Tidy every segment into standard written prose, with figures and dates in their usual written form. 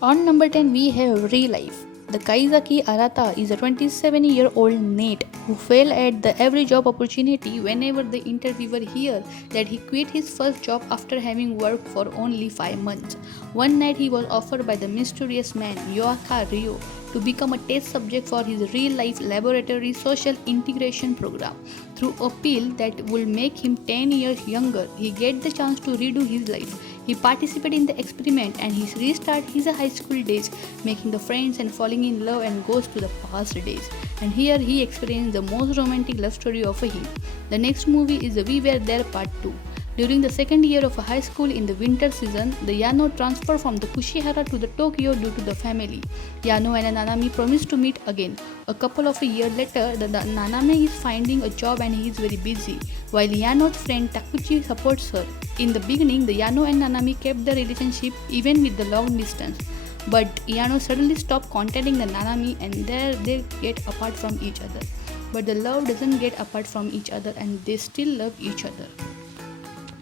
On number 10, we have Real Life. The Kaizaki Arata is a 27-year-old Nate who failed at the every job opportunity whenever the interviewer hear that he quit his first job after having worked for only 5 months. One night he was offered by the mysterious man Yoaka Ryo to become a test subject for his real-life laboratory social integration program. Through a pill that would make him 10 years younger, he gets the chance to redo his life. He participated in the experiment and he restarted his high school days, making the friends and falling in love and goes to the past days. And here he experienced the most romantic love story of him. The next movie is We Were There Part 2. During the second year of high school in the winter season, the Yano transferred from the Kushihara to the Tokyo due to the family. Yano and Nanami promise to meet again. A couple of years later, the Nanami is finding a job and he is very busy, while Yano's friend Takuchi supports her. In the beginning, the Yano and Nanami kept the relationship even with the long distance. But Yano suddenly stopped contacting the Nanami and there they get apart from each other. But the love doesn't get apart from each other and they still love each other.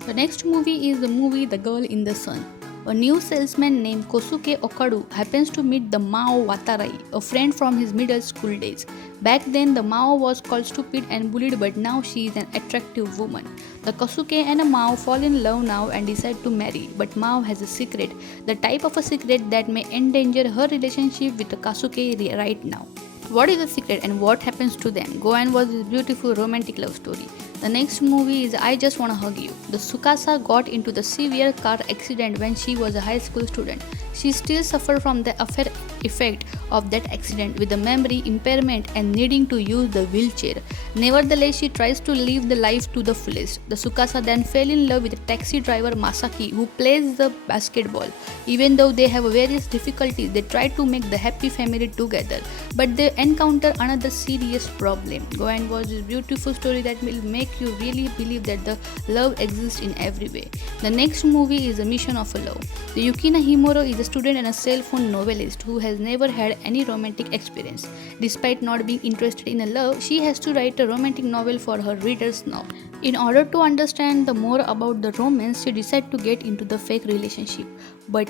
The next movie is the movie The Girl in the Sun. A new salesman named Kosuke Okadu happens to meet the Mao Watarai, a friend from his middle school days. Back then, the Mao was called stupid and bullied, but now she is an attractive woman. The Kosuke and Mao fall in love now and decide to marry, but Mao has a secret, the type of a secret that may endanger her relationship with the Kasuke right now. What is the secret and what happens to them? Go and watch this beautiful romantic love story. The next movie is I Just Wanna Hug You. The Tsukasa got into the severe car accident when she was a high school student. She still suffers from the effect of that accident with the memory impairment and needing to use the wheelchair. Nevertheless, she tries to live the life to the fullest. The Tsukasa then fell in love with the taxi driver Masaki who plays the basketball. Even though they have various difficulties, they try to make the happy family together. But they encounter another serious problem. Go and watch this beautiful story that will make you really believe that the love exists in every way. The next movie is The Mission of a Love. The Yukina Himuro is a student and a cell phone novelist who has never had any romantic experience. Despite not being interested in a love, she has to write a romantic novel for her readers now. In order to understand the more about the romance, she decides to get into the fake relationship. But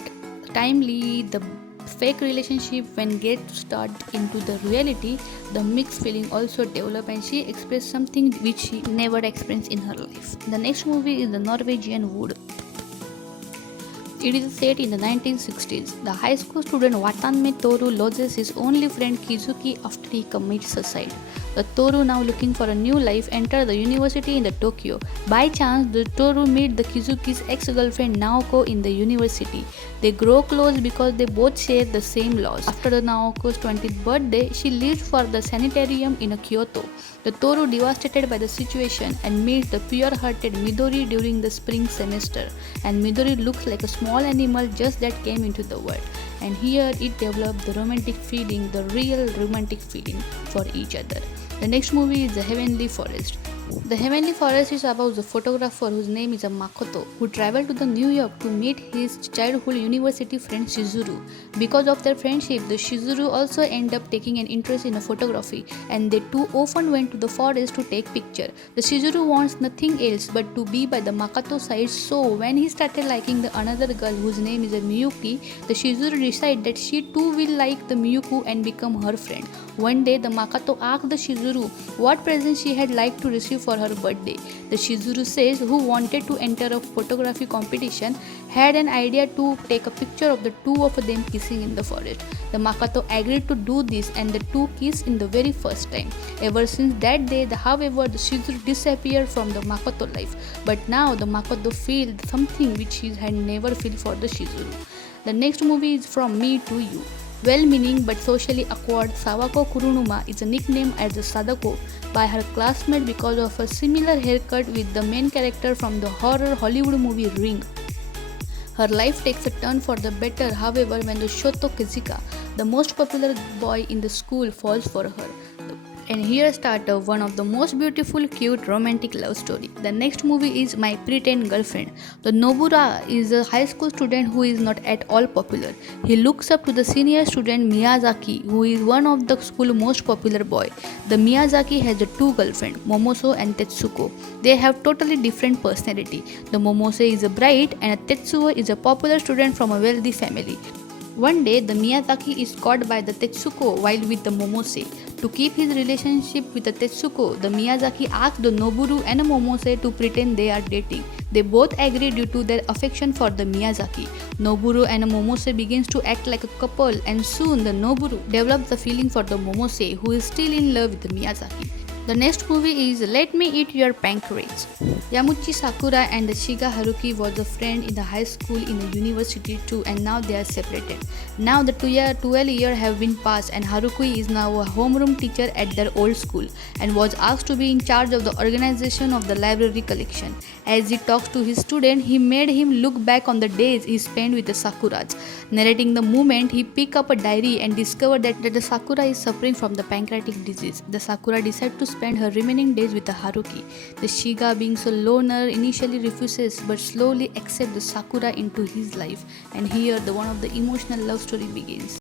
timely, the fake relationship when get start into the reality, the mixed feeling also develop and she expressed something which she never experienced in her life. The next movie is The Norwegian Wood. It is set in the 1960s. The high school student Watanme Toru loses his only friend Kizuki after he commits suicide. The Toru, now looking for a new life, enter the university in the Tokyo. By chance, the Toru meet the Kizuki's ex-girlfriend Naoko in the university. They grow close because they both share the same laws. After the Naoko's 20th birthday, she leaves for the sanitarium in Kyoto. The Toru, devastated by the situation, and meets the pure-hearted Midori during the spring semester. And Midori looks like a small animal just that came into the world. And here it develops the romantic feeling, the real romantic feeling for each other. The next movie is The Heavenly Forest. The Heavenly Forest is about the photographer whose name is Makoto, who traveled to the New York to meet his childhood university friend Shizuru. Because of their friendship, the Shizuru also end up taking an interest in photography, and they two often went to the forest to take pictures. The Shizuru wants nothing else but to be by the Makoto side, so when he started liking the another girl whose name is Miyuki, the Shizuru decided that she too will like the Miyuku and become her friend. One day, the Makoto asked the Shizuru what present she had liked to receive for her birthday. The Shizuru says who wanted to enter a photography competition had an idea to take a picture of the two of them kissing in the forest. The Makoto agreed to do this and the two kissed in the very first time. Ever since that day, however, the Shizuru disappeared from the Makoto life. But now the Makoto feels something which he had never felt for the Shizuru. The next movie is From Me to You. Well-meaning but socially awkward, Sawako Kurunuma is a nickname as the Sadako by her classmate because of a similar haircut with the main character from the horror Hollywood movie Ring. Her life takes a turn for the better, however, when the Shoto Kizuka, the most popular boy in the school, falls for her. And here starts one of the most beautiful, cute, romantic love story. The next movie is My Pretend Girlfriend. The Nobura is a high school student who is not at all popular. He looks up to the senior student Miyazaki, who is one of the school's most popular boy. The Miyazaki has two girlfriends, Momoso and Tetsuko. They have totally different personality. The Momoso is a bright and Tetsuo is a popular student from a wealthy family. One day, the Miyazaki is caught by the Tetsuko while with the Momose. To keep his relationship with the Tetsuko, the Miyazaki asks the Noburu and Momose to pretend they are dating. They both agree due to their affection for the Miyazaki. Noburu and Momose begins to act like a couple, and soon the Noburu develops the feeling for the Momose, who is still in love with the Miyazaki. The next movie is Let Me Eat Your Pancreas. Yamuchi Sakura and Shiga Haruki was a friend in the high school in the university too, and now they are separated. Now the 12 years have been passed, and Haruki is now a homeroom teacher at their old school and was asked to be in charge of the organization of the library collection. As he talks to his student, he made him look back on the days he spent with the Sakuras. Narrating the moment, he picked up a diary and discovered that the Sakura is suffering from the pancreatic disease. The Sakura decides to spend her remaining days with the Haruki. The Shiga, being so loner, initially refuses but slowly accepts the Sakura into his life, and here the one of the emotional love story begins.